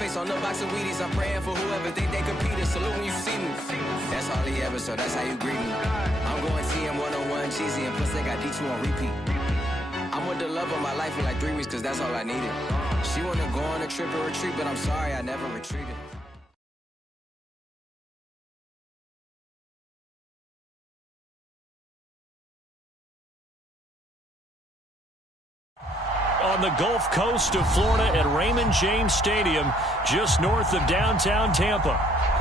face on the box of Wheaties. I'm praying for whoever think they compete. Salute when you see me. That's all he ever, so that's how you greet me. I'm going TM 101 cheesy, and plus they got D2 on repeat. I'm with the love of my life in like 3 weeks, cause that's all I needed. She wanna go on a trip or retreat, but I'm sorry, I never retreated. On the Gulf Coast of Florida at Raymond James Stadium, just north of downtown Tampa.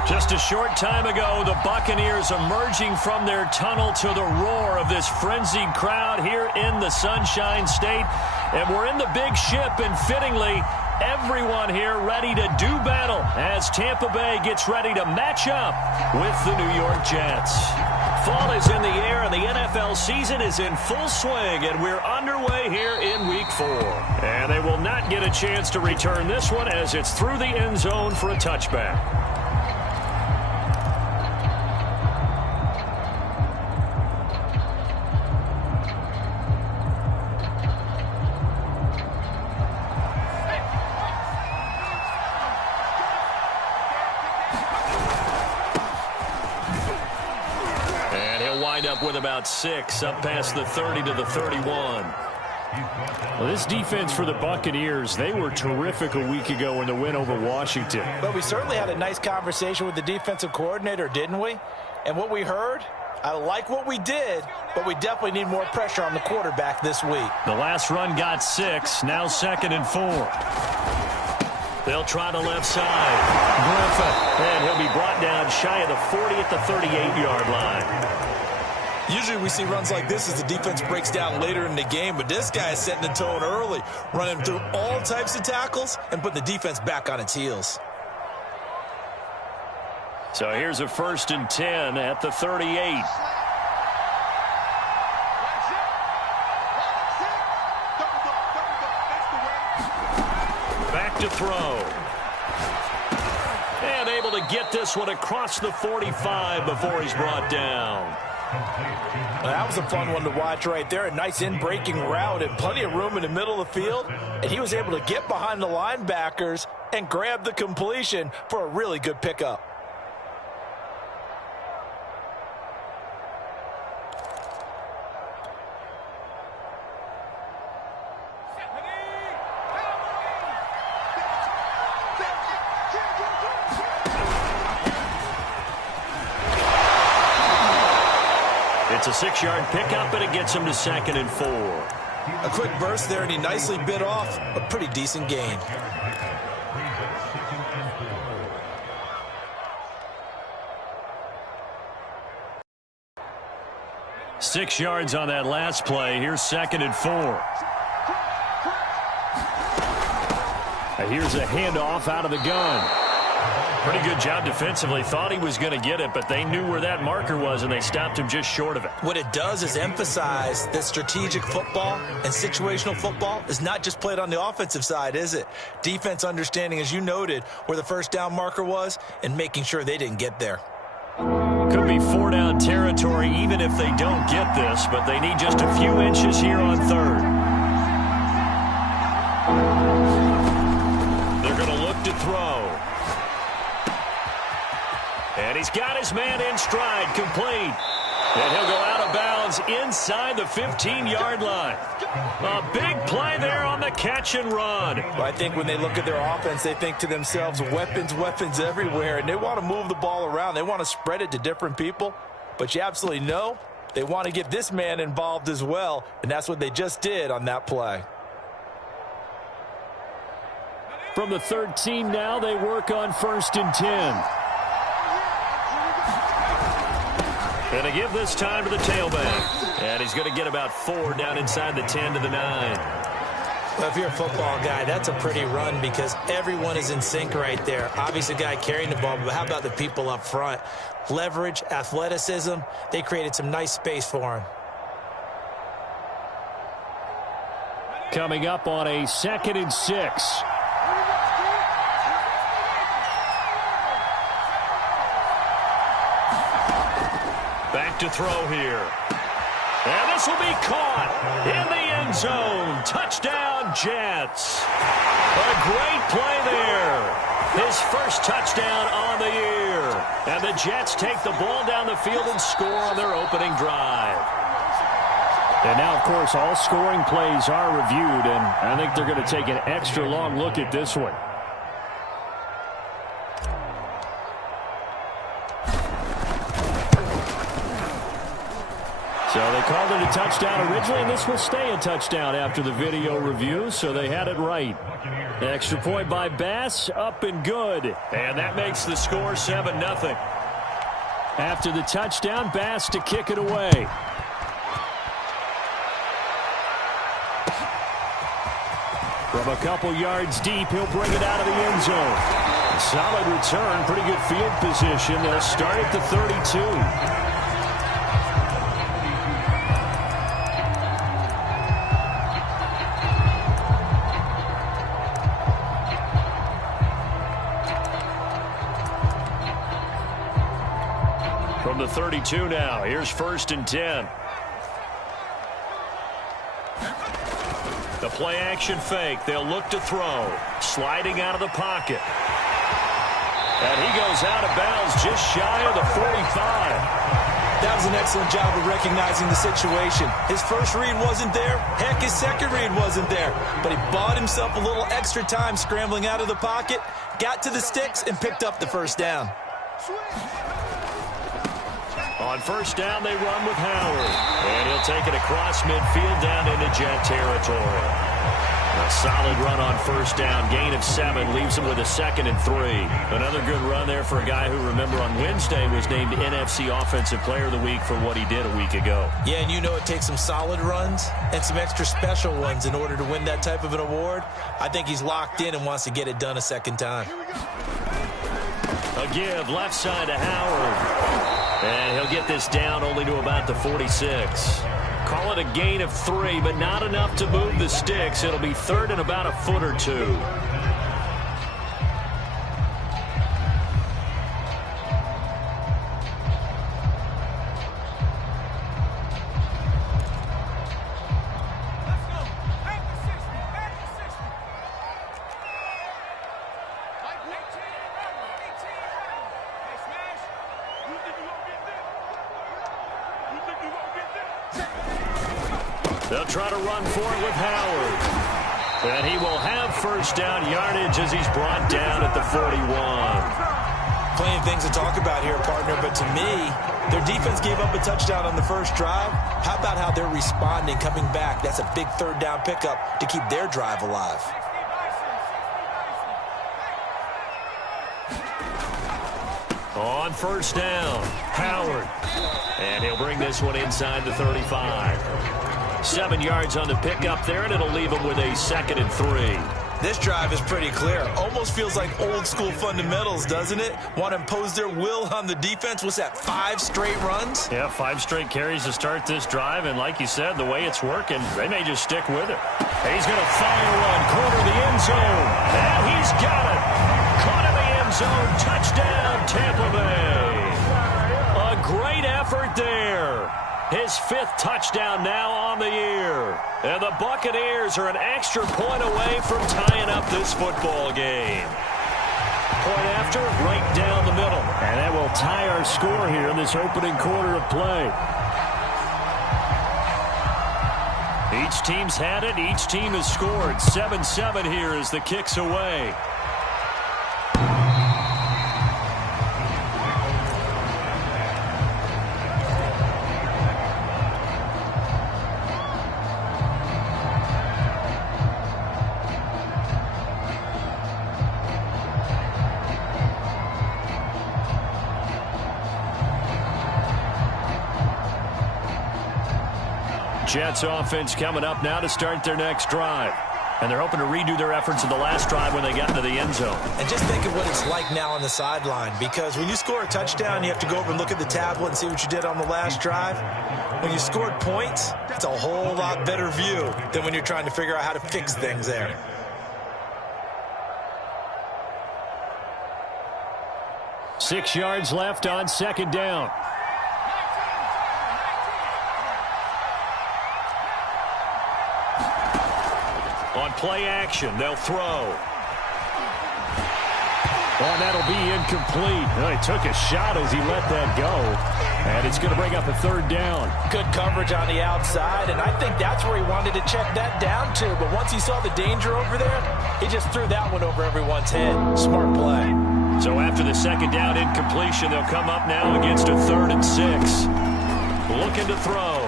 Just a short time ago, the Buccaneers emerging from their tunnel to the roar of this frenzied crowd here in the Sunshine State. And we're in the big ship, and fittingly, everyone here ready to do battle as Tampa Bay gets ready to match up with the New York Jets. Fall is in the air, and the NFL season is in full swing, and we're underway here in Week 4. And they will not get a chance to return this one as it's through the end zone for a touchback. Up with about 6, up past the 30 to the 31. Well, this defense for the Buccaneers, they were terrific a week ago in the win over Washington. But we certainly had a nice conversation with the defensive coordinator, didn't we? And what we heard, I like what we did, but we definitely need more pressure on the quarterback this week. The last run got 6, now 2nd and 4. They'll try the left side. Griffin, and he'll be brought down shy of the 40 at the 38-yard line. Usually we see runs like this as the defense breaks down later in the game, but this guy is setting the tone early, running through all types of tackles and putting the defense back on its heels. So here's a 1st and 10 at the 38. Back to throw. And able to get this one across the 45 before he's brought down. Well, that was a fun one to watch right there. A nice in-breaking route and plenty of room in the middle of the field. And he was able to get behind the linebackers and grab the completion for a really good pickup. It's a 6-yard pickup, and it gets him to 2nd and 4. A quick burst there, and he nicely bit off a pretty decent gain. Six yards on that last play. Here's 2nd and 4. Here's a handoff out of the gun. Pretty good job defensively. Thought he was going to get it, but they knew where that marker was, and they stopped him just short of it. What it does is emphasize that strategic football and situational football is not just played on the offensive side, is it? Defense understanding, as you noted, where the first down marker was and making sure they didn't get there. Could be 4-down territory even if they don't get this, but they need just a few inches here on 3rd. They're going to look to throw. And he's got his man in stride, complete. And he'll go out of bounds inside the 15-yard line. A big play there on the catch and run. Well, I think when they look at their offense, they think to themselves, weapons, weapons everywhere. And they want to move the ball around. They want to spread it to different people. But you absolutely know they want to get this man involved as well. And that's what they just did on that play. From the 13 now, they work on 1st and 10. Going to give this time to the tailback. And he's going to get about 4 down inside the 10 to the 9. Well, if you're a football guy, that's a pretty run because everyone is in sync right there. Obviously, the guy carrying the ball, but how about the people up front? Leverage, athleticism, they created some nice space for him. Coming up on a 2nd and 6. Back to throw here. And this will be caught in the end zone. Touchdown, Jets. A great play there. his first touchdown on the year. And the Jets take the ball down the field and score on their opening drive. And now, of course, all scoring plays are reviewed, and I think they're going to take an extra long look at this one. So they called it a touchdown originally, and this will stay a touchdown after the video review, so they had it right. Extra point by Bass, up and good. And that makes the score 7-0. After the touchdown, Bass to kick it away. From a couple yards deep, he'll bring it out of the end zone. Solid return, pretty good field position. They'll start at the 32. From the 32 now, here's 1st and 10. The play-action fake. They'll look to throw. Sliding out of the pocket. And he goes out of bounds just shy of the 45. That was an excellent job of recognizing the situation. His first read wasn't there. Heck, his second read wasn't there. But he bought himself a little extra time scrambling out of the pocket, got to the sticks, and picked up the first down. On 1st down, they run with Howard. And he'll take it across midfield down into Jet territory. A solid run on 1st down. Gain of 7 leaves him with a 2nd and 3. Another good run there for a guy who, remember, on Wednesday was named NFC Offensive Player of the Week for what he did a week ago. Yeah, and you know it takes some solid runs and some extra special ones in order to win that type of an award. I think he's locked in and wants to get it done a second time. A give left side to Howard. And he'll get this down only to about the 46. Call it a gain of 3, but not enough to move the sticks. It'll be 3rd and about a foot or 2. They'll try to run for it with Howard. And he will have 1st down yardage as he's brought down at the 41. Plenty of things to talk about here, partner, but to me, their defense gave up a touchdown on the first drive. How about how they're responding, coming back? That's a big 3rd down pickup to keep their drive alive. On 1st down, Howard. And he'll bring this one inside the 35. 7 yards on the pickup there, and it'll leave him with a 2nd and 3. This drive is pretty clear. Almost feels like old school fundamentals, doesn't it? Want to impose their will on the defense. What's that, 5 straight runs? Yeah, 5 straight carries to start this drive, and like you said, the way it's working, they may just stick with it. He's going to fire one, corner the end zone, and he's got it. Caught in the end zone, touchdown, Tampa Bay. A great effort there. His 5th touchdown now on the year. And the Buccaneers are an extra point away from tying up this football game. Point after, right down the middle. And that will tie our score here in this opening quarter of play. Each team's had it. Each team has scored. 7-7 here as the kick's away. Jets offense coming up now to start their next drive. And they're hoping to redo their efforts in the last drive when they got into the end zone. And just think of what it's like now on the sideline, because when you score a touchdown, you have to go over and look at the tablet and see what you did on the last drive. When you scored points, it's a whole lot better view than when you're trying to figure out how to fix things there. Six yards left on 2nd down. On play action, they'll throw. Oh, and that'll be incomplete. Well, he took a shot as he let that go. And it's going to bring up a third down. Good coverage on the outside, and I think that's where he wanted to check that down to. But once he saw the danger over there, he just threw that one over everyone's head. Smart play. So after the second down incompletion, they'll come up now against a 3rd and 6. Looking to throw.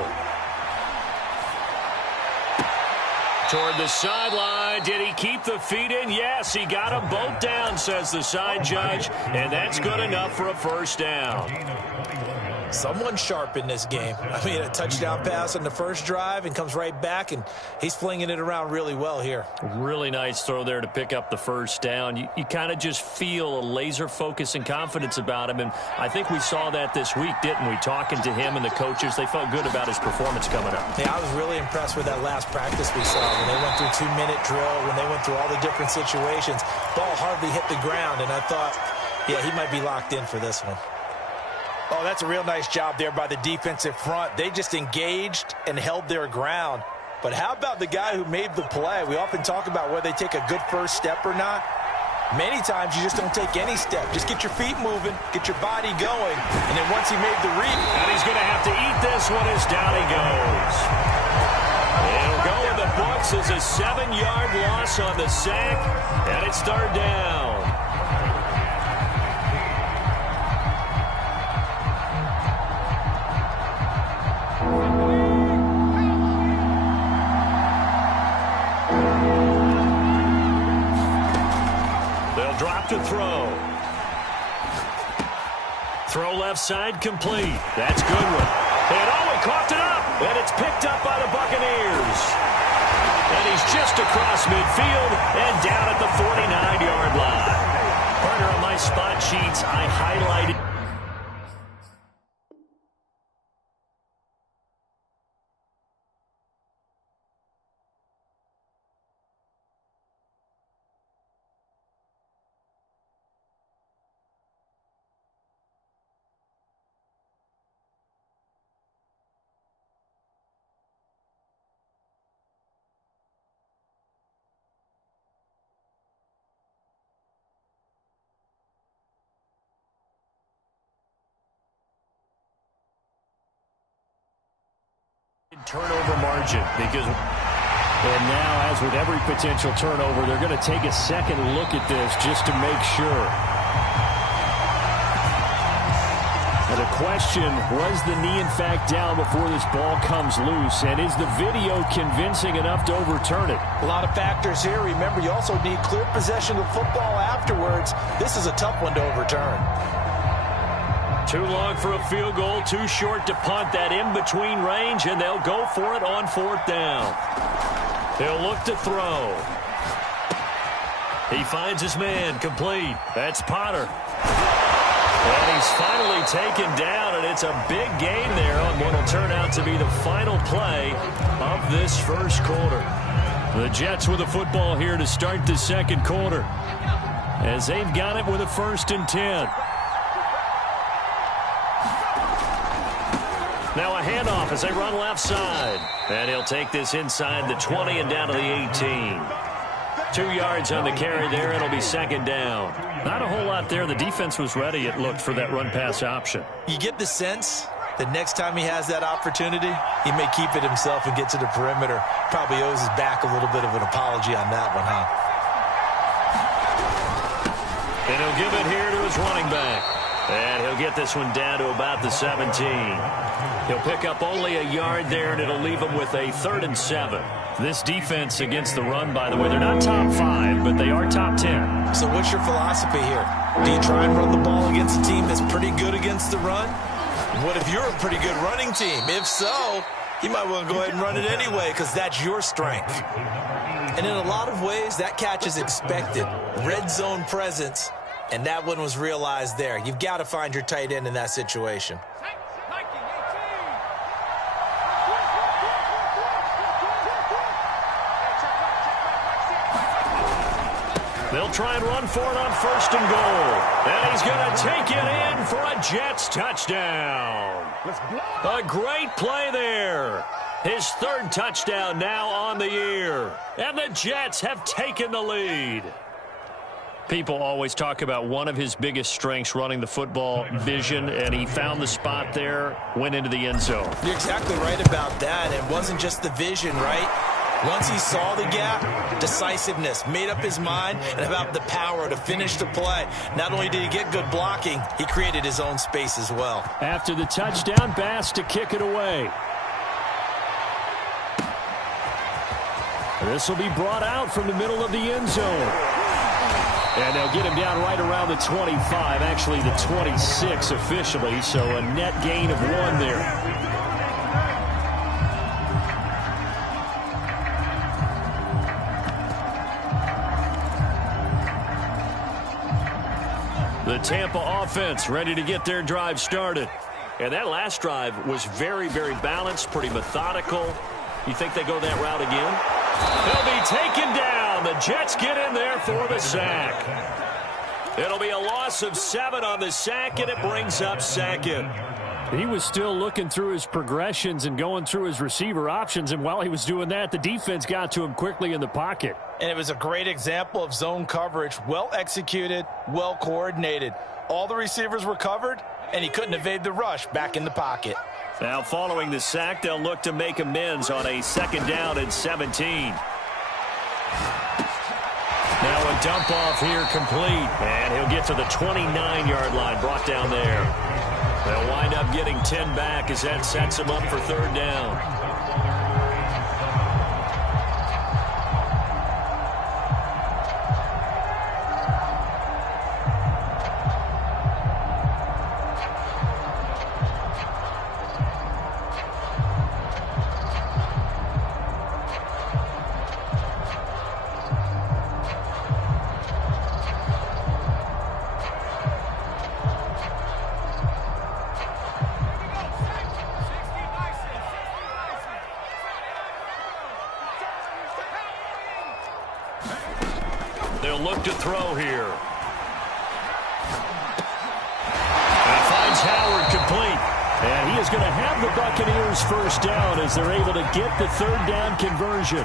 Toward the sideline. Did he keep the feet in? Yes, he got them both down, says the side judge. And that's good enough for a first down. Someone sharp in this game. I mean, a touchdown pass on the first drive and comes right back, and he's flinging it around really well here. Really nice throw there to pick up the first down. You kind of just feel a laser focus and confidence about him, and I think we saw that this week, didn't we? Talking to him and the coaches, they felt good about his performance coming up. Yeah, I was really impressed with that last practice we saw when they went through 2-minute drill, when they went through all the different situations. Ball hardly hit the ground, and I thought, yeah, he might be locked in for this one. Oh, that's a real nice job there by the defensive front. They just engaged and held their ground. But how about the guy who made the play? We often talk about whether they take a good first step or not. Many times you just don't take any step. Just get your feet moving, get your body going, and then once he made the read. And he's going to have to eat this one as down he goes. It'll go in the books as a 7-yard loss on the sack, and it's 3rd down. To throw. Throw left side complete. That's Goodwin. And he coughed it up. And it's picked up by the Buccaneers. And he's just across midfield and down at the 49-yard line. Partner, on my spot sheets, I highlighted. Turnover margin, because and now, as with every potential turnover, they're going to take a second look at this just to make sure. And the question, was the knee in fact down before this ball comes loose, and is the video convincing enough to overturn it? A lot of factors here. Remember, you also need clear possession of football afterwards. This is a tough one to overturn. Too long for a field goal, too short to punt. That in-between range, and they'll go for it on 4th down. They'll look to throw. He finds his man, complete. That's Potter. And he's finally taken down, and it's a big gain there on what will turn out to be the final play of this first quarter. The Jets with the football here to start the second quarter, as they've got it with a 1st and 10. Now a handoff as they run left side. And he'll take this inside the 20 and down to the 18. 2 yards on the carry there. It'll be 2nd down. Not a whole lot there. The defense was ready, it looked, for that run-pass option. You get the sense that next time he has that opportunity, he may keep it himself and get to the perimeter. Probably owes his back a little bit of an apology on that one, huh? And he'll give it here to his running back. And he'll get this one down to about the 17. He'll pick up only a yard there, and it'll leave him with a 3rd and 7. This defense against the run, by the way, they're not top 5, but they are top 10. So what's your philosophy here? Do you try and run the ball against a team that's pretty good against the run? What if you're a pretty good running team? If so, you might want to go ahead and run it anyway, because that's your strength. And in a lot of ways, that catch is expected. Red zone presence. And that one was realized there. You've got to find your tight end in that situation. They'll try and run for it on 1st and goal. And he's going to take it in for a Jets touchdown. A great play there. His 3rd touchdown now on the year. And the Jets have taken the lead. People always talk about one of his biggest strengths running the football, vision, and he found the spot there, went into the end zone. You're exactly right about that. It wasn't just the vision, right? Once he saw the gap, decisiveness, made up his mind, and about the power to finish the play. Not only did he get good blocking, he created his own space as well. After the touchdown, Bass to kick it away. This will be brought out from the middle of the end zone. And they'll get him down right around the 25, actually the 26 officially, so a net gain of 1 there. The Tampa offense ready to get their drive started. And that last drive was very, very balanced, pretty methodical. You think they go that route again? They'll be taken down. The Jets get in there for the sack. It'll be a loss of 7 on the sack, and it brings up second. He was still looking through his progressions and going through his receiver options, and while he was doing that, the defense got to him quickly in the pocket. And it was a great example of zone coverage, well executed, well coordinated. All the receivers were covered, and he couldn't evade the rush back in the pocket. Now following the sack, they'll look to make amends on a 2nd down and 17. Now a dump off here complete, and he'll get to the 29-yard line, brought down there. They'll wind up getting 10 back as that sets him up for 3rd down. They'll look to throw here. And finds Howard complete. And he is going to have the Buccaneers 1st down as they're able to get the 3rd down conversion.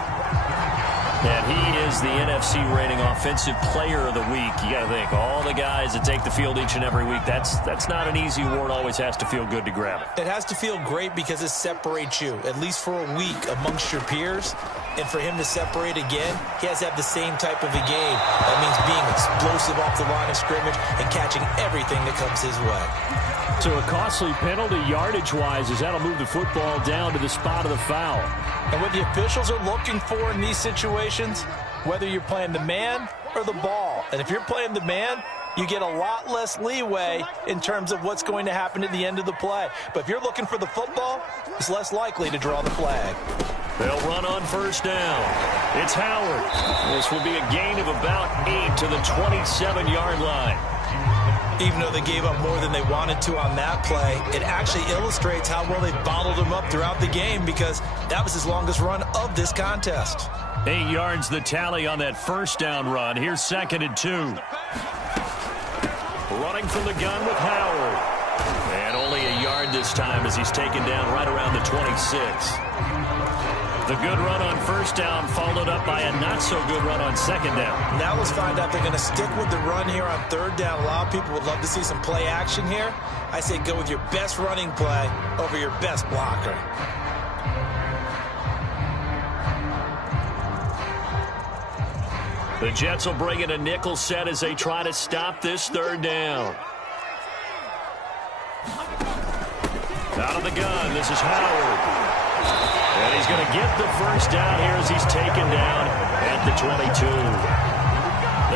And he is the NFC rating offensive player of the week. You got to think, all the guys that take the field each and every week, that's not an easy award. Always has to feel good to grab it. It has to feel great because it separates you, at least for a week, amongst your peers. And for him to separate again, he has to have the same type of a game. That means being explosive off the line of scrimmage and catching everything that comes his way. So a costly penalty yardage-wise as that'll move the football down to the spot of the foul. And what the officials are looking for in these situations, whether you're playing the man or the ball. And if you're playing the man, you get a lot less leeway in terms of what's going to happen at the end of the play. But if you're looking for the football, it's less likely to draw the flag. They'll run on 1st down. It's Howard. This will be a gain of about 8 to the 27-yard line. Even though they gave up more than they wanted to on that play, it actually illustrates how well they bottled him up throughout the game because that was his longest run of this contest. 8 yards the tally on that 1st down run. Here's 2nd and 2. Running from the gun with Howard. And only a yard this time as he's taken down right around the 26. The good run on 1st down followed up by a not-so-good run on 2nd down. Now let's find out they're going to stick with the run here on 3rd down. A lot of people would love to see some play action here. I say go with your best running play over your best blocker. The Jets will bring in a nickel set as they try to stop this 3rd down. Out of the gun, this is Howard. And he's going to get the 1st down here as he's taken down at the 22.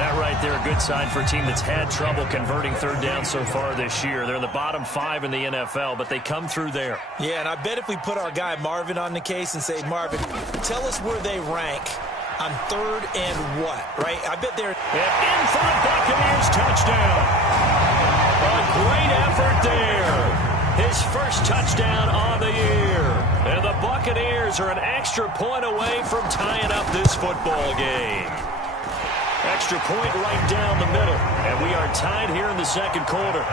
That right there, a good sign for a team that's had trouble converting 3rd down so far this year. They're in the bottom 5 in the NFL, but they come through there. Yeah, and I bet if we put our guy Marvin on the case and say, Marvin, tell us where they rank on 3rd and what, right? I bet they're... And in for the Buccaneers touchdown. A great effort there. His 1st touchdown on the year. And the Buccaneers are an extra point away from tying up this football game. Extra point right down the middle. And we are tied here in the 2nd quarter.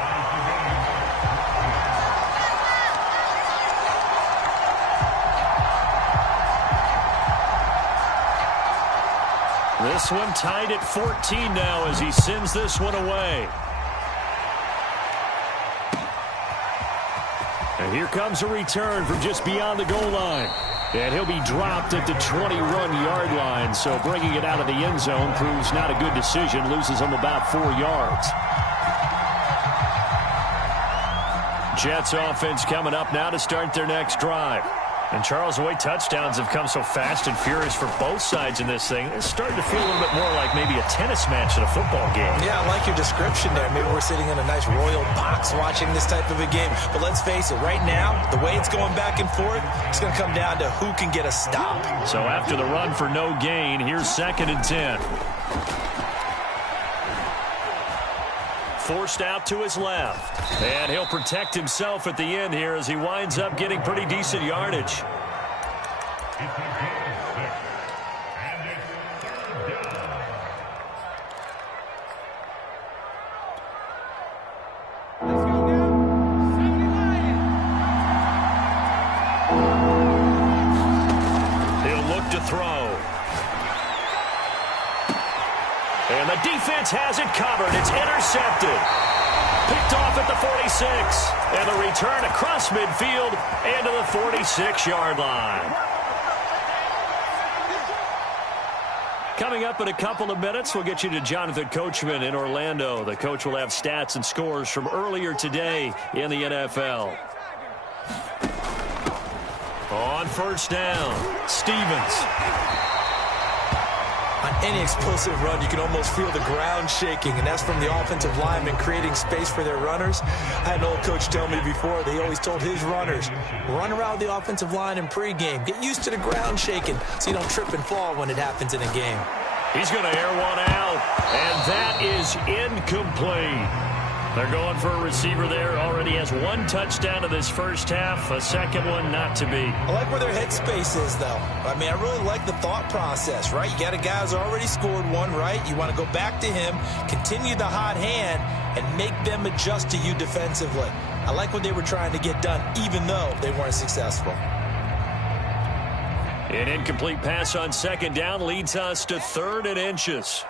This one tied at 14 now as he sends this one away. And here comes a return from just beyond the goal line. And he'll be dropped at the 21-yard line. So bringing it out of the end zone proves not a good decision. Loses him about 4 yards. Jets offense coming up now to start their next drive. And Charles, the way touchdowns have come so fast and furious for both sides in this thing, it's starting to feel a little bit more like maybe a tennis match at a football game. Yeah, I like your description there. Maybe we're sitting in a nice royal box watching this type of a game. But let's face it, right now, the way it's going back and forth, it's going to come down to who can get a stop. So after the run for no gain, here's 2nd and 10. Forced out to his left. And he'll protect himself at the end here as he winds up getting pretty decent yardage. He'll look to throw. And the defense has it covered. It's intercepted. Picked off at the 46. And the return across midfield and to the 46-yard line. Coming up in a couple of minutes, we'll get you to Jonathan Coachman in Orlando. The coach will have stats and scores from earlier today in the NFL. On first down, Stevens. On any explosive run, you can almost feel the ground shaking, and that's from the offensive linemen creating space for their runners. I had an old coach tell me before, they always told his runners, run around the offensive line in pregame. Get used to the ground shaking so you don't trip and fall when it happens in a game. He's going to air one out, and that is incomplete. They're going for a receiver there. Already has 1 touchdown in this first half. A second one not to be. I like where their headspace is, though. I mean, I really like the thought process, right? You got a guy who's already scored 1, right? You want to go back to him, continue the hot hand, and make them adjust to you defensively. I like what they were trying to get done, even though they weren't successful. An incomplete pass on 2nd down leads us to 3rd and inches.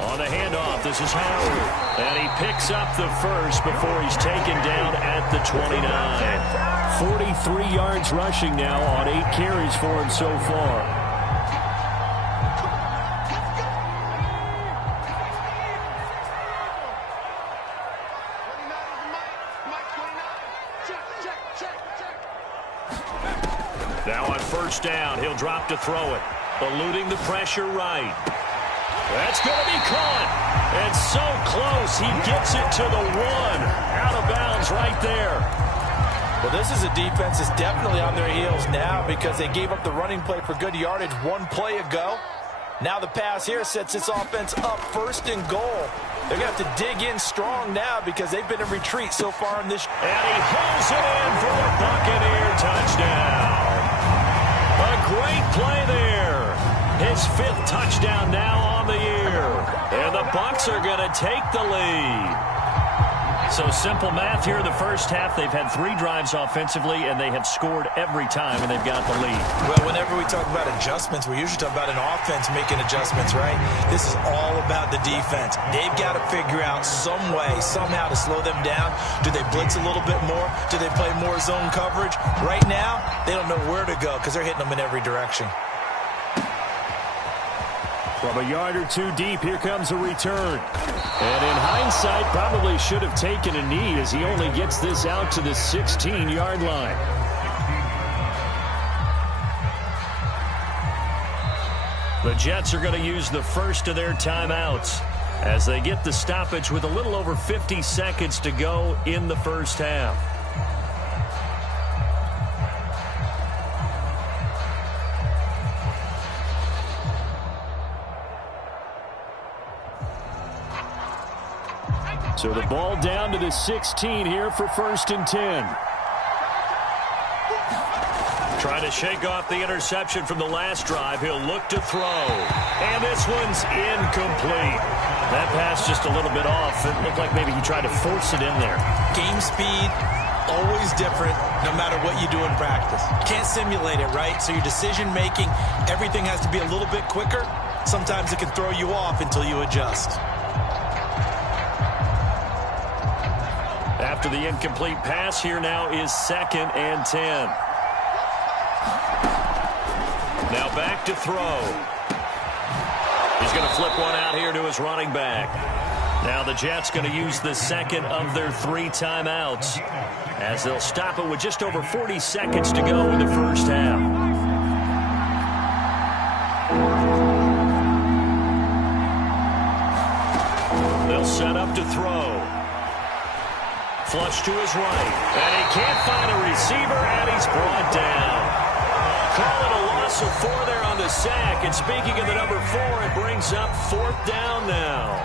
On the handoff, this is Howard. And he picks up the first before he's taken down at the 29. 43 yards rushing now on 8 carries for him so far. Now on first down, he'll drop to throw it. Eluding the pressure right. That's going to be caught. And so close, he gets it to the 1. Out of bounds right there. Well, this is a defense that's definitely on their heels now because they gave up the running play for good yardage 1 play ago. Now the pass here sets this offense up 1st and goal. They're going to have to dig in strong now because they've been in retreat so far in this. And he holds it in for the Buccaneer touchdown. A great play there. His 5th touchdown now on the year. And the Bucs are going to take the lead. So simple math here in the first half. They've had 3 drives offensively, and they have scored every time, and they've got the lead. Well, whenever we talk about adjustments, we usually talk about an offense making adjustments, right? This is all about the defense. They've got to figure out some way, somehow to slow them down. Do they blitz a little bit more? Do they play more zone coverage? Right now, they don't know where to go because they're hitting them in every direction. From a yard or 2 deep, here comes a return. And in hindsight, probably should have taken a knee as he only gets this out to the 16-yard line. The Jets are going to use the first of their timeouts as they get the stoppage with a little over 50 seconds to go in the first half. So the ball down to the 16 here for 1st and 10. Trying to shake off the interception from the last drive. He'll look to throw. And this one's incomplete. That pass just a little bit off. It looked like maybe he tried to force it in there. Game speed, always different no matter what you do in practice. You can't simulate it, right? So your decision-making, everything has to be a little bit quicker. Sometimes it can throw you off until you adjust. After the incomplete pass, here now is 2nd and 10. Now back to throw. He's going to flip one out here to his running back. Now the Jets going to use the second of their 3 timeouts as they'll stop it with just over 40 seconds to go in the first half. They'll set up to throw. Flush to his right. And he can't find a receiver, and he's brought down. Call it a loss of 4 there on the sack. And speaking of the number 4, it brings up 4th down now.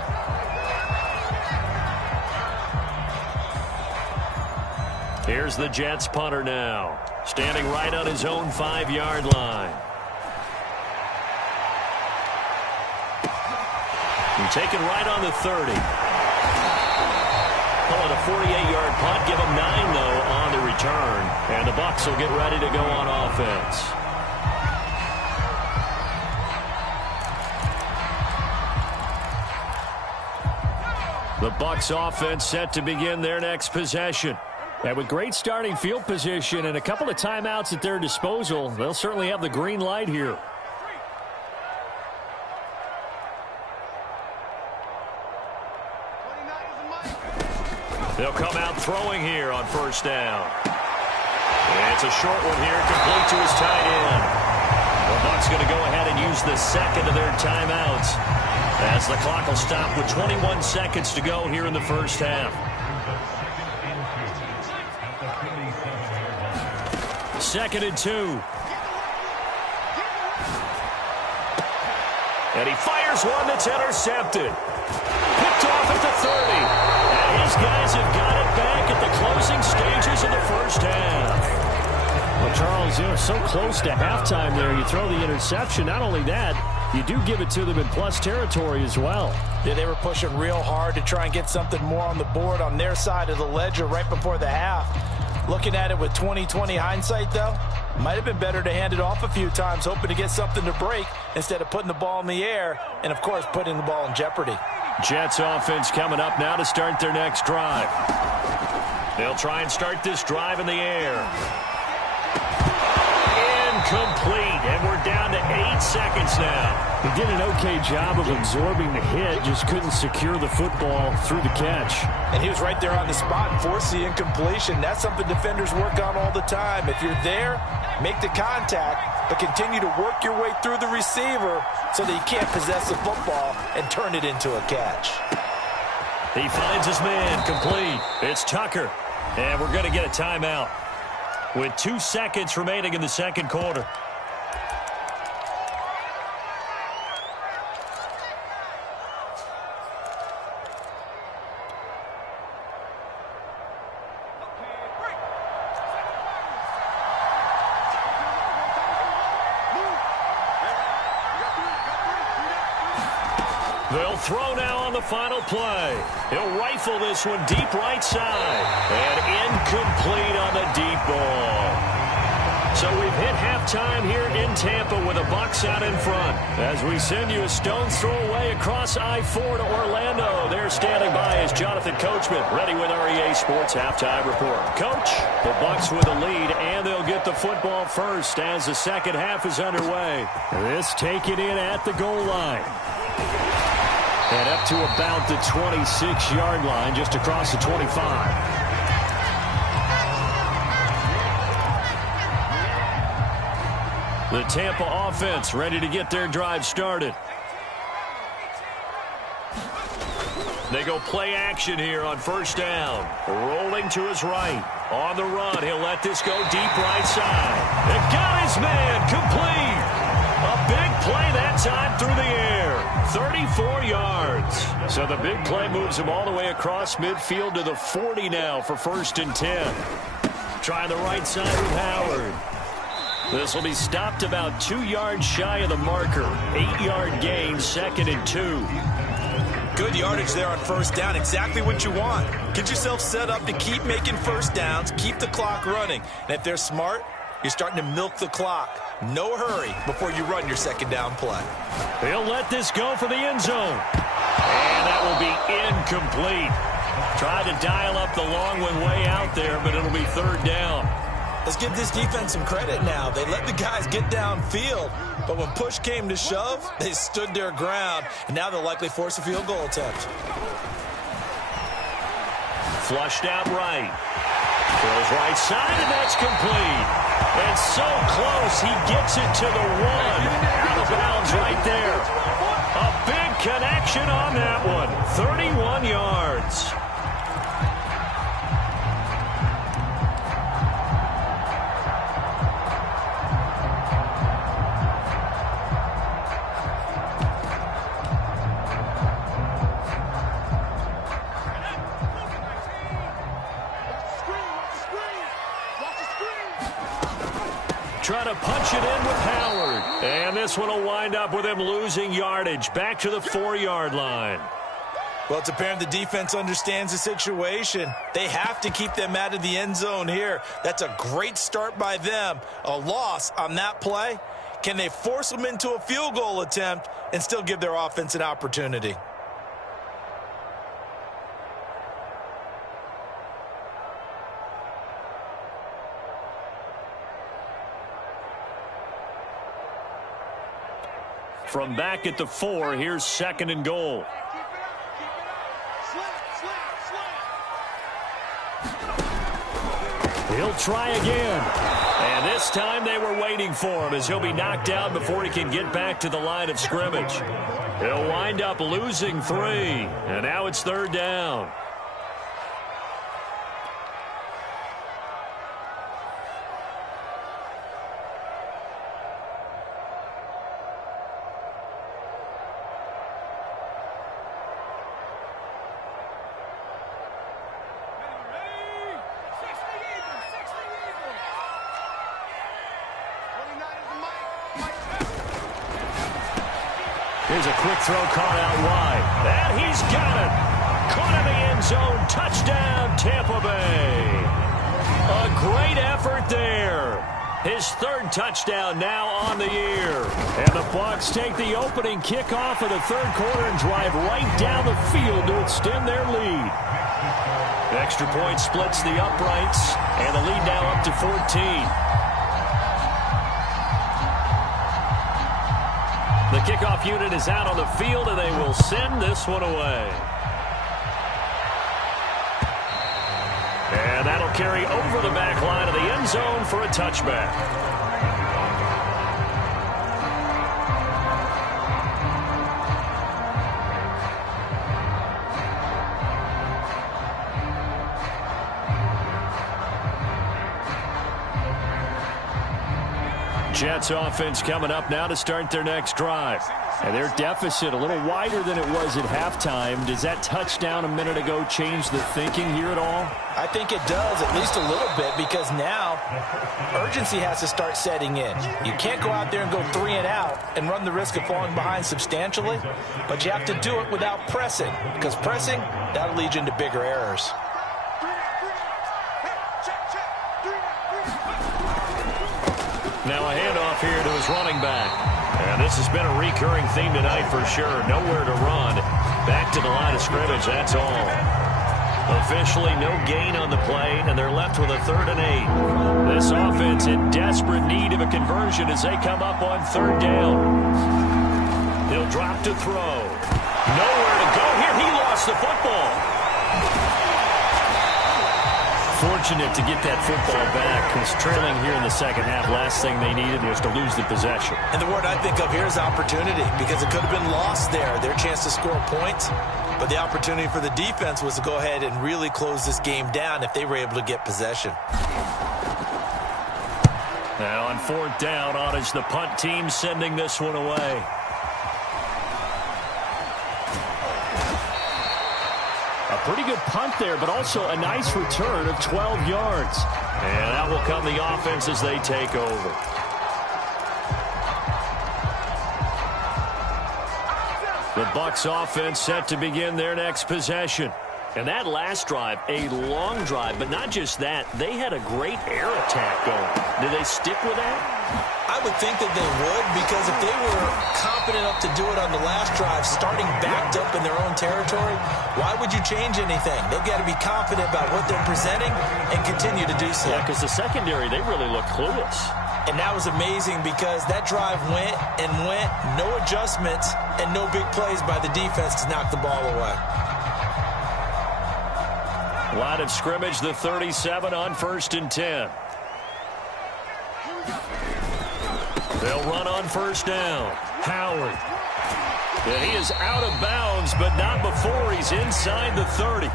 Here's the Jets punter now, standing right on his own 5-yard line. And taken right on the 30. Call it a 48-yard punt. Give him 9, though, on the return. And the Bucs will get ready to go on offense. The Bucs offense set to begin their next possession. And with great starting field position and a couple of timeouts at their disposal, they'll certainly have the green light here. They'll come out throwing here on 1st down. And it's a short one here, complete to his tight end. The Bucs going to go ahead and use the second of their timeouts as the clock will stop with 21 seconds to go here in the first half. 2nd and 2. And he fires one that's intercepted. Picked off at the 30. And his guys have got it back at the closing stages of the first half. Well, Charles, so close to halftime there. You throw the interception. Not only that, you do give it to them in plus territory as well. Yeah, they were pushing real hard to try and get something more on the board on their side of the ledger right before the half. Looking at it with 20/20 hindsight, though, might have been better to hand it off a few times, hoping to get something to break instead of putting the ball in the air and, of course, putting the ball in jeopardy. Jets offense coming up now to start their next drive. They'll try and start this drive in the air. Incomplete, and we're down to 8 seconds now. He did an okay job of absorbing the hit, just couldn't secure the football through the catch. And he was right there on the spot and forced the incompletion. That's something defenders work on all the time. If you're there, make the contact, but continue to work your way through the receiver so that you can't possess the football and turn it into a catch. He finds his man, complete. It's Tucker, and we're going to get a timeout with 2 seconds remaining in the second quarter. They'll throw now on the final play. He'll rifle this one deep right side. And incomplete on the deep ball. So we've hit halftime here in Tampa with the Bucs out in front. As we send you a stone's throw away across I-4 to Orlando. There standing by is Jonathan Coachman, ready with REA Sports Halftime Report. Coach, the Bucs with the lead, and they'll get the football first as the second half is underway. This taken in at the goal line. And up to about the 26-yard line, just across the 25. The Tampa offense ready to get their drive started. They go play action here on 1st down. Rolling to his right. On the run, he'll let this go deep right side. It got his man complete. A big play that time through the air. 34 yards. So the big play moves him all the way across midfield to the 40 now for 1st and 10. Trying the right side with Howard. This will be stopped about 2 yards shy of the marker. 8-yard gain, 2nd and 2. Good yardage there on first down. Exactly what you want. Get yourself set up to keep making first downs, keep the clock running. And if they're smart, you're starting to milk the clock. No hurry before you run your second down play. He'll let this go for the end zone. And that will be incomplete. Tried to dial up the long one way out there, but it'll be third down. Let's give this defense some credit now. They let the guys get downfield, but when push came to shove, they stood their ground, and now they'll likely force a field goal attempt. Flushed out right. Throws right side, and that's complete. And so close, he gets it to the one. Out of bounds right there. A big connection on that one. 31 yards. Trying to punch it in with Howard. And this one will wind up with him losing yardage. Back to the 4-yard line. Well, it's apparent the defense understands the situation. They have to keep them out of the end zone here. That's a great start by them. A loss on that play. Can they force them into a field goal attempt and still give their offense an opportunity? From back at the 4, here's second and goal. He'll try again. And this time they were waiting for him as he'll be knocked down before he can get back to the line of scrimmage. He'll wind up losing 3. And now it's third down. Here's a quick throw caught out wide. And he's got it. Caught in the end zone. Touchdown, Tampa Bay. A great effort there. His third touchdown now on the year. And the Bucs take the opening kickoff of the third quarter and drive right down the field to extend their lead. The extra point splits the uprights, and the lead now up to 14. The kickoff unit is out on the field, and they will send this one away. And that'll carry over the back line of the end zone for a touchback. Jets offense coming up now to start their next drive. And their deficit a little wider than it was at halftime. Does that touchdown a minute ago change the thinking here at all? I think it does, at least a little bit, because now urgency has to start setting in. You can't go out there and go 3 and out and run the risk of falling behind substantially, but you have to do it without pressing, because pressing, that'll lead you into bigger errors. Now a handoff here to his running back. And this has been a recurring theme tonight for sure. Nowhere to run. Back to the line of scrimmage, that's all. Officially no gain on the play, and they're left with a 3rd and 8. This offense in desperate need of a conversion as they come up on 3rd down. He'll drop to throw. Nowhere to go here. He lost the football. Fortunate to get that football back. Was trailing here in the second half. Last thing they needed was to lose the possession. And the word I think of here is opportunity, because it could have been lost there. Their chance to score points. But the opportunity for the defense was to go ahead and really close this game down if they were able to get possession. Now on 4th down, on is the punt team sending this one away. A pretty good punt there, but also a nice return of 12 yards. And that will come the offense as they take over. The Bucs offense set to begin their next possession. And that last drive, a long drive, but not just that. They had a great air attack going. Do they stick with that? I would think that they would, because if they were confident enough to do it on the last drive, starting backed up in their own territory, why would you change anything? They've got to be confident about what they're presenting and continue to do so. Yeah, because the secondary, they really look clueless. And that was amazing because that drive went and went, no adjustments, and no big plays by the defense to knock the ball away. Line of scrimmage, the 37 on 1st and 10. They'll run on 1st down. Howard. And he is out of bounds, but not before he's inside the 30.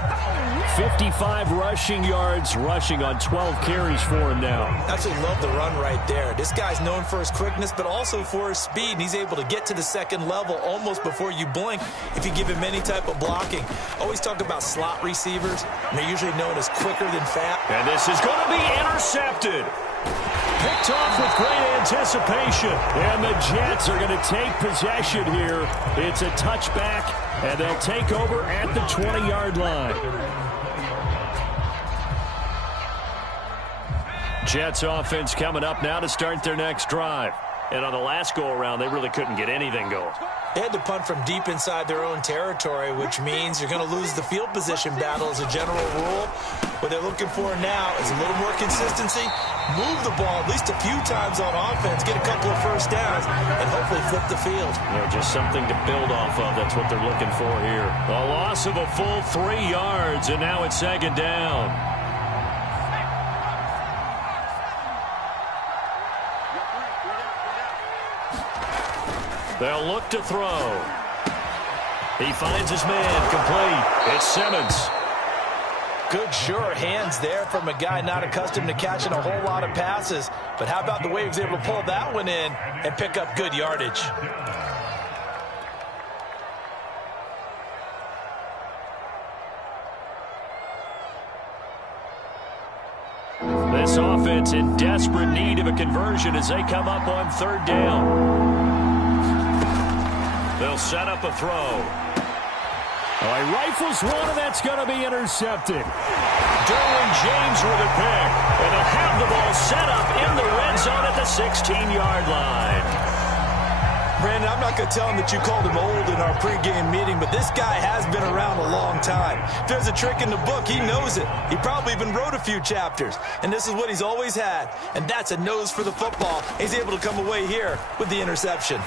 55 rushing yards, rushing on 12 carries for him now. Absolutely love the run right there. This guy's known for his quickness, but also for his speed. And he's able to get to the second level almost before you blink if you give him any type of blocking. Always talk about slot receivers, and they're usually known as quicker than fast. And this is going to be intercepted. Picked off with great anticipation. And the Jets are going to take possession here. It's a touchback, and they'll take over at the 20-yard line. Jets offense coming up now to start their next drive. And on the last go-around, they really couldn't get anything going. They had to punt from deep inside their own territory, which means you're going to lose the field position battle as a general rule. What they're looking for now is a little more consistency, move the ball at least a few times on offense, get a couple of first downs, and hopefully flip the field. Yeah, just something to build off of. That's what they're looking for here. A loss of a full 3 yards, and now it's 2nd down. They'll look to throw. He finds his man, complete. It's Simmons. Good, sure hands there from a guy not accustomed to catching a whole lot of passes. But how about the way he was able to pull that one in and pick up good yardage? This offense in desperate need of a conversion as they come up on 3rd down. They'll set up a throw. He rifles one, and that's going to be intercepted. Derwin James with a pick. And they'll have the ball set up in the red zone at the 16-yard line. Brandon, I'm not going to tell him that you called him old in our pregame meeting, but this guy has been around a long time. If there's a trick in the book, he knows it. He probably even wrote a few chapters. And this is what he's always had. And that's a nose for the football. He's able to come away here with the interception.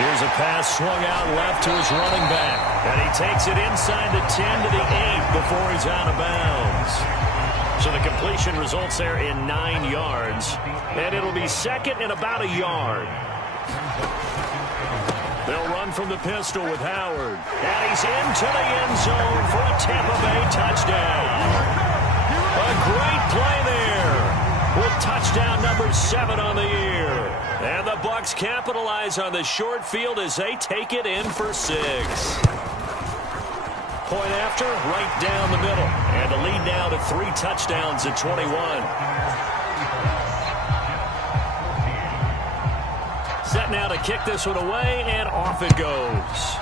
Here's a pass swung out left to his running back. And he takes it inside the 10 to the 8 before he's out of bounds. So the completion results there in 9 yards. And it'll be 2nd and about a yard. They'll run from the pistol with Howard. And he's into the end zone for a Tampa Bay touchdown. A great play there with touchdown number 7 on the year. And the Bucs capitalize on the short field as they take it in for 6. Point after, right down the middle. And the lead now to 3 touchdowns at 21. Set now to kick this one away, and off it goes.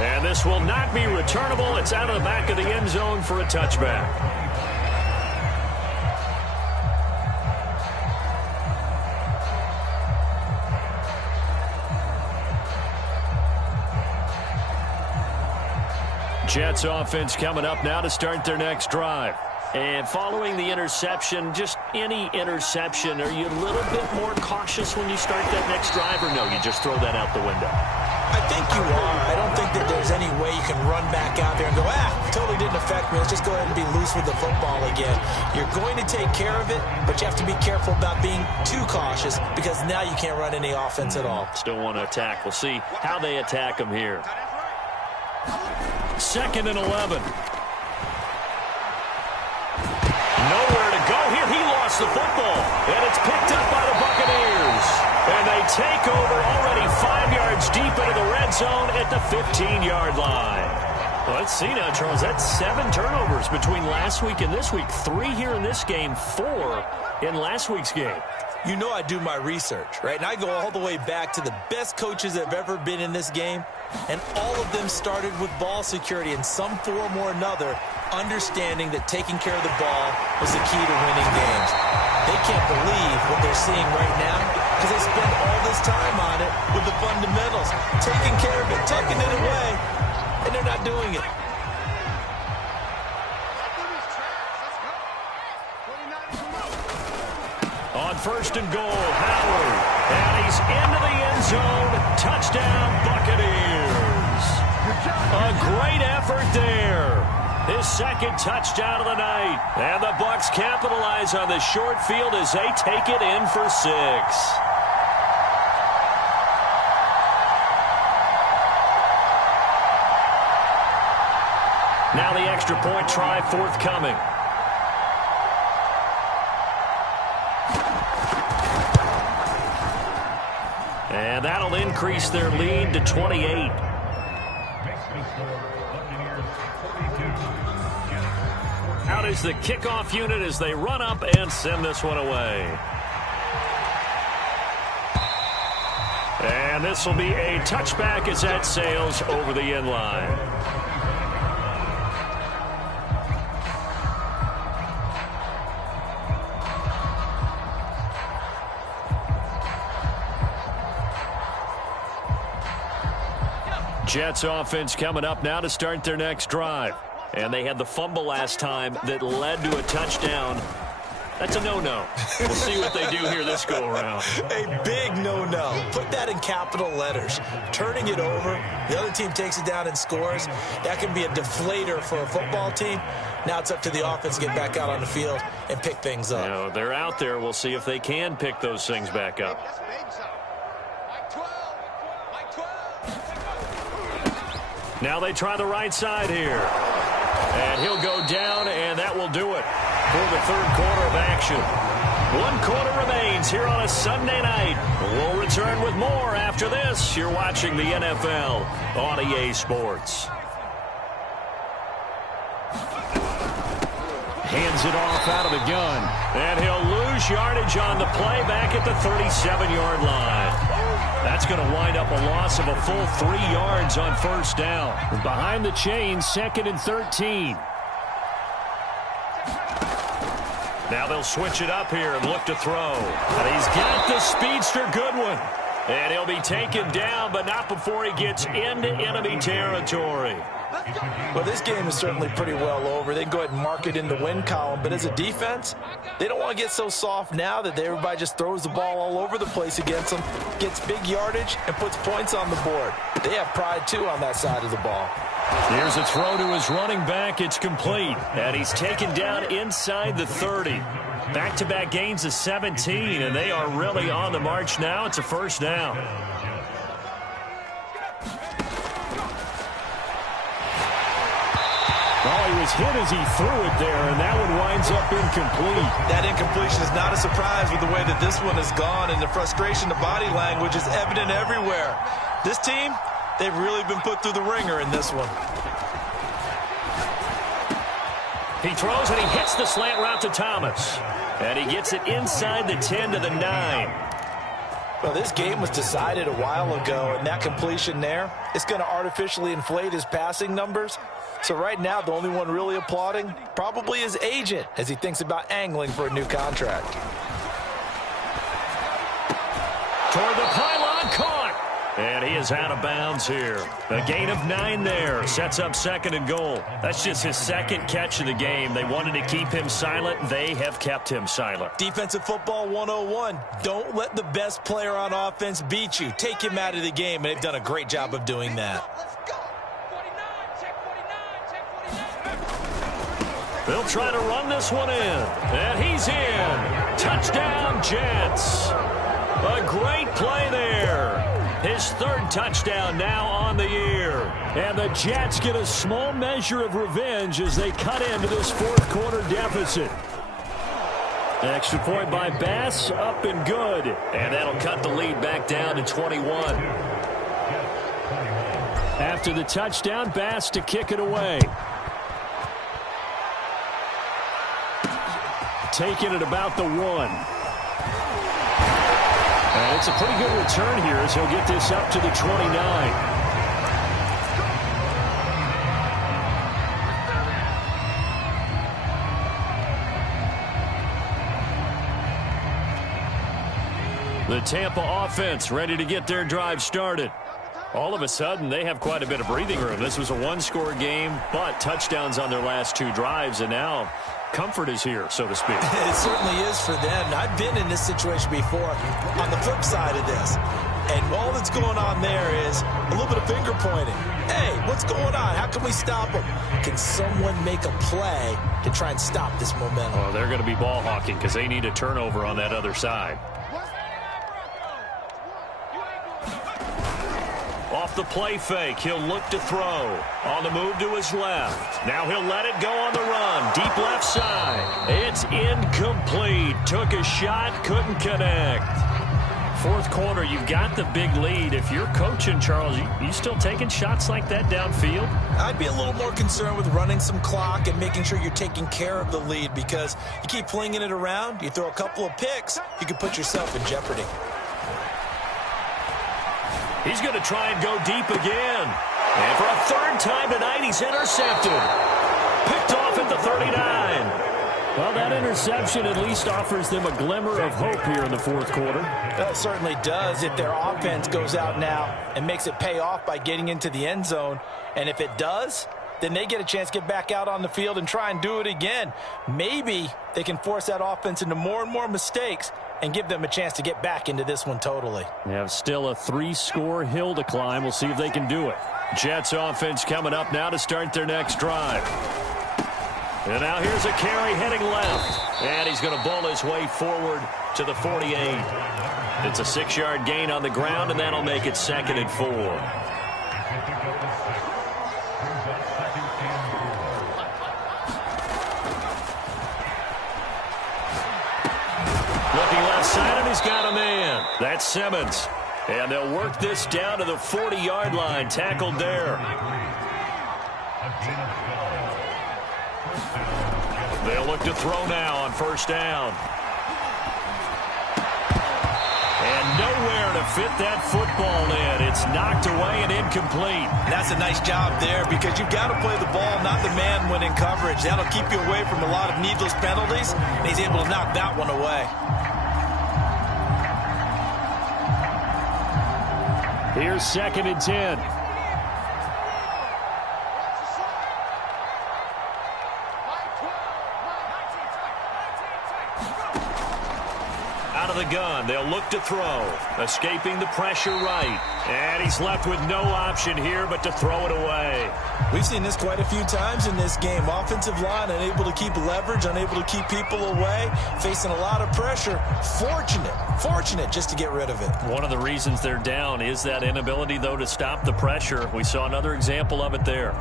And this will not be returnable. It's out of the back of the end zone for a touchback. Jets offense coming up now to start their next drive. And following the interception, just any interception, are you a little bit more cautious when you start that next drive, or no, you just throw that out the window? I think you are. I don't think that there's any way you can run back out there and go, totally didn't affect me. Let's just go ahead and be loose with the football again. You're going to take care of it, but you have to be careful about being too cautious because now you can't run any offense at all. Still want to attack. We'll see how they attack them here. 2nd and 11. Nowhere to go here. He lost the football, and it's picked up by the Buccaneers. And they take over already 5 yards deep into the red zone at the 15-yard line. Well, let's see now, Charles. That's 7 turnovers between last week and this week. 3 here in this game, 4 in last week's game. You know I do my research, right? And I go all the way back to the best coaches that have ever been in this game, and all of them started with ball security in some form or another, understanding that taking care of the ball was the key to winning games. They can't believe what they're seeing right now because they spend all this time on it with the fundamentals, taking care of it, tucking it away, and they're not doing it. On first and goal, Howard. And he's into the end zone. Touchdown, Buccaneers. A great effort there. His second touchdown of the night. And the Bucs capitalize on the short field as they take it in for 6. Now the extra point try forthcoming. And that'll increase their lead to 28. Out is the kickoff unit as they run up and send this one away. And this will be a touchback as that sails over the end line. Jets offense coming up now to start their next drive. And they had the fumble last time that led to a touchdown. That's a no-no. We'll see what they do here this go-around. A big no-no. Put that in capital letters. Turning it over, the other team takes it down and scores. That can be a deflator for a football team. Now it's up to the offense to get back out on the field and pick things up. You know, they're out there. We'll see if they can pick those things back up. Now they try the right side here. And he'll go down, and that will do it for the third quarter of action. 1 quarter remains here on a Sunday night. We'll return with more after this. You're watching the NFL on EA Sports. Hands it off out of the gun. And he'll lose yardage on the play back at the 37-yard line. That's going to wind up a loss of a full 3 yards on first down. Behind the chains, 2nd and 13. Now they'll switch it up here and look to throw. And he's got the speedster Goodwin. And he'll be taken down, but not before he gets into enemy territory. Well, this game is certainly pretty well over. They can go ahead and mark it in the win column. But as a defense, they don't want to get so soft now that everybody just throws the ball all over the place against them, gets big yardage, and puts points on the board. They have pride, too, on that side of the ball. Here's a throw to his running back. It's complete. And he's taken down inside the 30. Back-to-back gains of 17, and they are really on the march now. It's a first down. Oh, he was hit as he threw it there, and that one winds up incomplete. That incompletion is not a surprise with the way that this one has gone, and the frustration, the body language is evident everywhere. This team, they've really been put through the ringer in this one. He throws and he hits the slant route to Thomas. And he gets it inside the 10 to the 9. Well, this game was decided a while ago, and that completion there, it's going to artificially inflate his passing numbers. So right now, the only one really applauding probably his agent as he thinks about angling for a new contract. Toward the pylon, caught. And he is out of bounds here. A gain of 9 there. Sets up 2nd and goal. That's just his second catch of the game. They wanted to keep him silent. They have kept him silent. Defensive football 101. Don't let the best player on offense beat you. Take him out of the game, and they've done a great job of doing that. They'll try to run this one in. And he's in. Touchdown, Jets. A great play there. His 3rd touchdown now on the year. And the Jets get a small measure of revenge as they cut into this 4th quarter deficit. Extra point by Bass, up and good. And that'll cut the lead back down to 21. After the touchdown, Bass to kick it away. Taken at about the 1. And it's a pretty good return here as he'll get this up to the 29. The Tampa offense ready to get their drive started. All of a sudden, they have quite a bit of breathing room. This was a one-score game, but touchdowns on their last 2 drives, and now comfort is here, so to speak. It certainly is for them. I've been in this situation before on the flip side of this. And all that's going on there is a little bit of finger pointing. Hey, what's going on? How can we stop them? Can someone make a play to try and stop this momentum? Oh, they're going to be ball hawking because they need a turnover on that other side. Off the play fake, he'll look to throw. On the move to his left. Now he'll let it go on the run. Deep left side. It's incomplete. Took a shot, couldn't connect. Fourth quarter, you've got the big lead. If you're coaching, Charles, you still taking shots like that downfield? I'd be a little more concerned with running some clock and making sure you're taking care of the lead, because you keep flinging it around, you throw a couple of picks, you could put yourself in jeopardy. He's going to try and go deep again. And for a third time tonight, he's intercepted. Picked off at the 39. Well, that interception at least offers them a glimmer of hope here in the fourth quarter. That certainly does if their offense goes out now and makes it pay off by getting into the end zone. And if it does, then they get a chance to get back out on the field and try and do it again. Maybe they can force that offense into more and more mistakes and give them a chance to get back into this one totally. They have still a 3-score hill to climb. We'll see if they can do it. Jets offense coming up now to start their next drive. And now here's a carry heading left. And he's going to bowl his way forward to the 48. It's a 6-yard gain on the ground, and that'll make it 2nd and 4. Side, and he's got a man. That's Simmons. And they'll work this down to the 40-yard line. Tackled there. They'll look to throw now on first down. And nowhere to fit that football in. It's knocked away and incomplete. That's a nice job there, because you've got to play the ball, not the man when in coverage. That'll keep you away from a lot of needless penalties, and he's able to knock that one away. Here's 2nd and 10. Out of the gun, they'll look to throw. Escaping the pressure right. And he's left with no option here but to throw it away. We've seen this quite a few times in this game. Offensive line unable to keep leverage, unable to keep people away, facing a lot of pressure. Fortunate just to get rid of it. One of the reasons they're down is that inability, though, to stop the pressure. We saw another example of it there.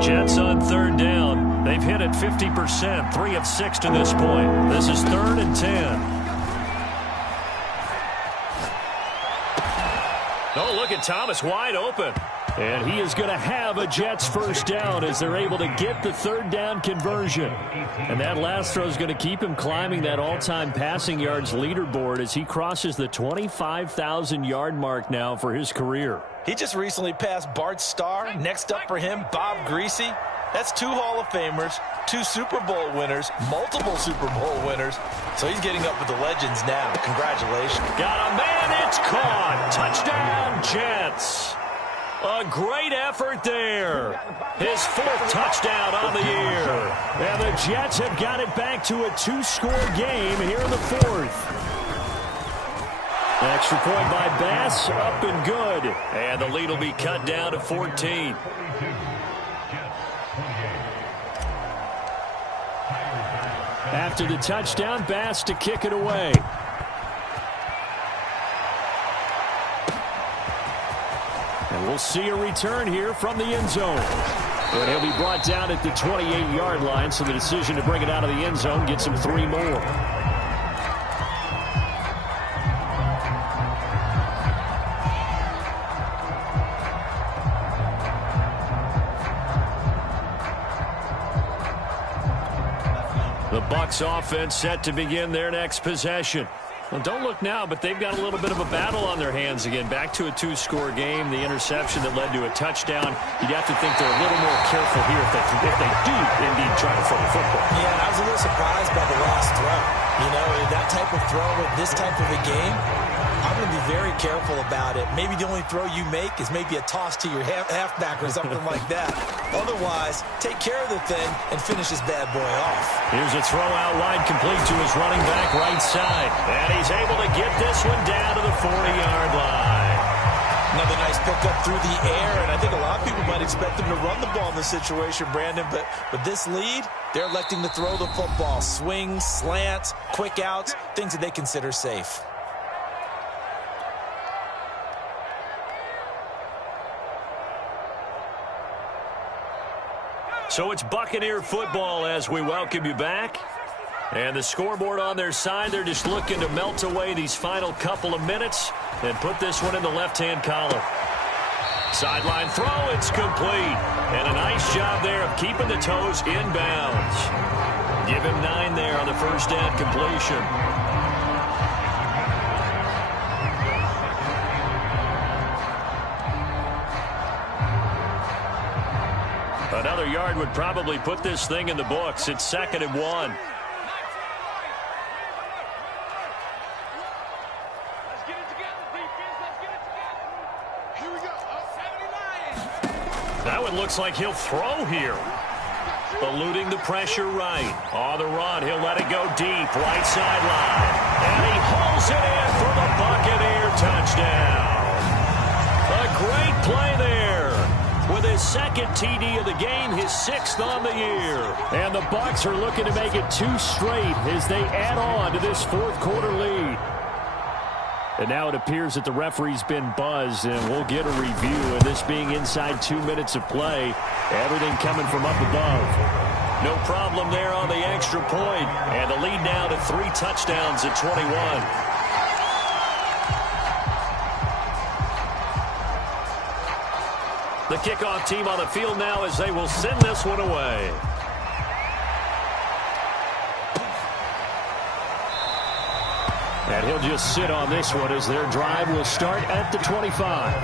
Jets on 3rd down. They've hit it 50%, 3 of 6 to this point. This is 3rd and 10. Oh, look at Thomas wide open. And he is going to have a Jets first down as they're able to get the 3rd down conversion. And that last throw is going to keep him climbing that all-time passing yards leaderboard as he crosses the 25,000-yard mark now for his career. He just recently passed Bart Starr. Next up for him, Bob Greasy. That's 2 Hall of Famers, 2 Super Bowl winners, multiple Super Bowl winners. So he's getting up with the legends now. Congratulations. Got a man, it's caught. Touchdown, Jets. A great effort there. His 4th touchdown on the year. And the Jets have got it back to a 2-score game here in the 4th. Extra point by Bass, up and good. And the lead will be cut down to 14. After the touchdown, Bass to kick it away. And we'll see a return here from the end zone. And he'll be brought down at the 28-yard line, so the decision to bring it out of the end zone gets him 3 more. The Bucs offense set to begin their next possession. Well, don't look now, but they've got a little bit of a battle on their hands again. Back to a 2-score game. The interception that led to a touchdown. You'd have to think they're a little more careful here if they do indeed try to throw the football. Yeah, I was a little surprised by the last throw. You know, that type of throw in this type of a game, I'm going to be very careful about it. Maybe the only throw you make is maybe a toss to your halfback or something like that. Otherwise, take care of the thing and finish this bad boy off. Here's a throw out wide, complete to his running back right side. And he's able to get this one down to the 40-yard line. Another nice pickup through the air, and I think a lot of people might expect them to run the ball in this situation, Brandon, but with this lead, they're electing to throw the football. Swings, slants, quick outs, things that they consider safe. So it's Buccaneer football as we welcome you back. And the scoreboard on their side, they're just looking to melt away these final couple of minutes and put this one in the left-hand column. Sideline throw, it's complete. And a nice job there of keeping the toes in bounds. Give him 9 there on the first down completion. Another yard would probably put this thing in the books. It's 2nd and 1. That one looks like he'll throw here. Eluding the pressure right. On the run, he'll let it go deep. Right sideline. And he hauls it in for the Buccaneer touchdown. A great play there. With his 2nd TD of the game, his 6th on the year. And the Bucs are looking to make it 2 straight as they add on to this 4th quarter lead. And now it appears that the referee's been buzzed, and we'll get a review. And this being inside 2 minutes of play, everything coming from up above. No problem there on the extra point. And the lead now to 3 touchdowns at 21. The kickoff team on the field now as they will send this one away. And he'll just sit on this one as their drive will start at the 25.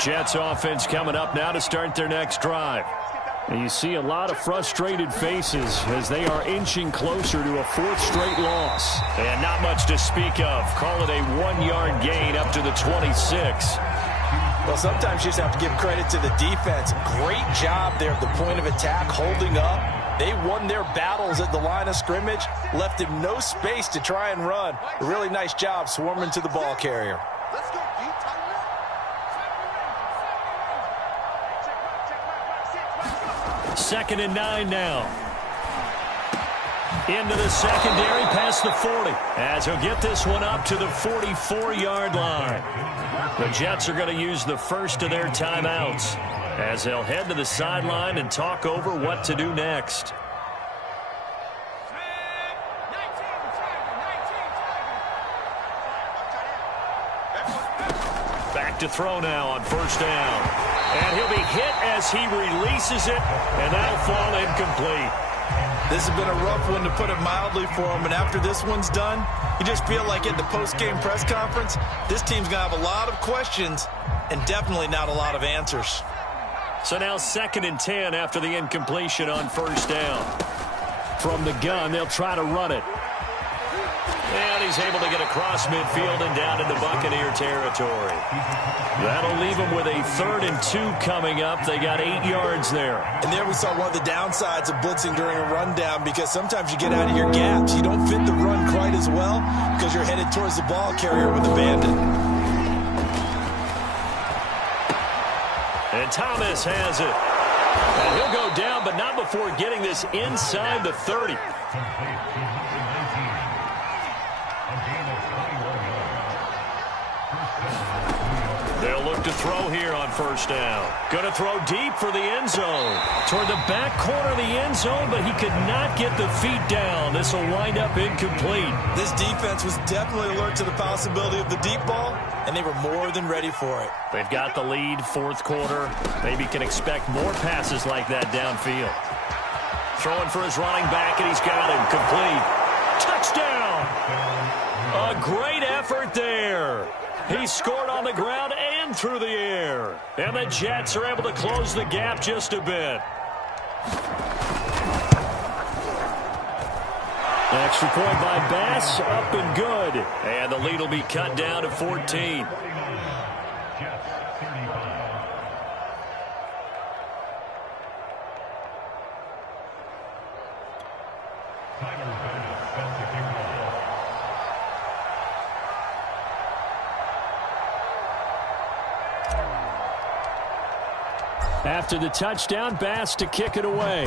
Jets offense coming up now to start their next drive. And you see a lot of frustrated faces as they are inching closer to a 4th straight loss. And not much to speak of. Call it a 1-yard gain up to the 26. Well, sometimes you just have to give credit to the defense. Great job there at the point of attack, holding up. They won their battles at the line of scrimmage, left him no space to try and run. A really nice job swarming to the ball carrier. 2nd and 9 now. Into the secondary past the 40. As he'll get this one up to the 44-yard line. The Jets are going to use the first of their timeouts as they'll head to the sideline and talk over what to do next. Back to throw now on first down. And he'll be hit as he releases it, and that'll fall incomplete. This has been a rough one, to put it mildly, for him. And after this one's done, you just feel like at the post-game press conference, this team's going to have a lot of questions and definitely not a lot of answers. So now 2nd and 10 after the incompletion on first down. From the gun, they'll try to run it. And he's able to get across midfield and down into Buccaneer territory. That'll leave them with a 3rd and 2 coming up. They got 8 yards there. And there we saw one of the downsides of blitzing during a rundown, because sometimes you get out of your gaps. You don't fit the run quite as well because you're headed towards the ball carrier with abandon. And Thomas has it. And he'll go down, but not before getting this inside the 30. They'll look look to throw here on first down. Going to throw deep for the end zone. Toward the back corner of the end zone, but he could not get the feet down. This will wind up incomplete. This defense was definitely alert to the possibility of the deep ball, and they were more than ready for it. They've got the lead, fourth quarter. Maybe can expect more passes like that downfield. Throwing for his running back, and he's got him. Complete. Touchdown! A great effort there. He scored on the ground and through the air. And the Jets are able to close the gap just a bit. Extra point by Bass, up and good. And the lead will be cut down to 14. After the touchdown, Bass to kick it away.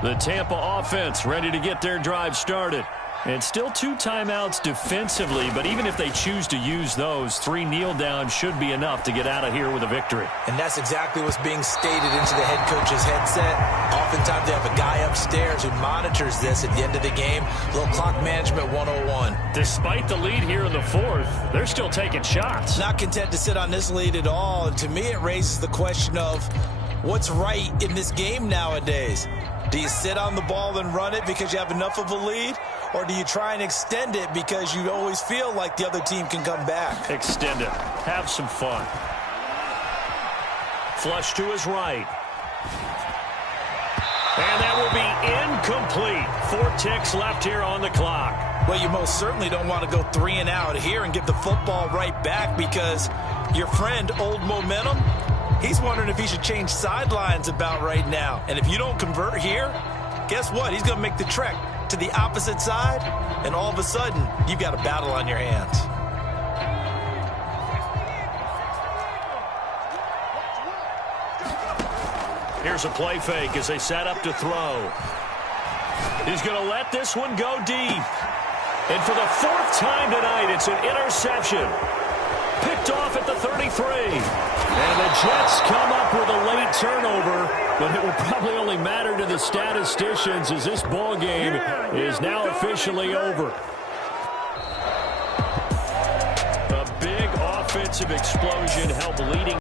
The Tampa offense ready to get their drive started. And still 2 timeouts defensively, but even if they choose to use those, 3 kneel downs should be enough to get out of here with a victory. And that's exactly what's being stated into the head coach's headset. Oftentimes they have a guy upstairs who monitors this at the end of the game. Little clock management 101. Despite the lead here in the fourth, they're still taking shots. Not content to sit on this lead at all. And to me, it raises the question of what's right in this game nowadays. Do you sit on the ball and run it because you have enough of a lead? Or do you try and extend it because you always feel like the other team can come back? Extend it. Have some fun. Flush to his right. And that will be incomplete. 4 ticks left here on the clock. Well, you most certainly don't want to go 3 and out here and give the football right back because your friend, Old Momentum, he's wondering if he should change sidelines about right now. And if you don't convert here, guess what? He's going to make the trek to the opposite side, and all of a sudden, you've got a battle on your hands. Here's a play fake as they set up to throw. He's going to let this one go deep. And for the 4th time tonight, it's an interception. Picked off at the 33. And the Jets come up with a late turnover, but it will probably only matter to the statisticians as this ball game is now officially over. A big offensive explosion helped leading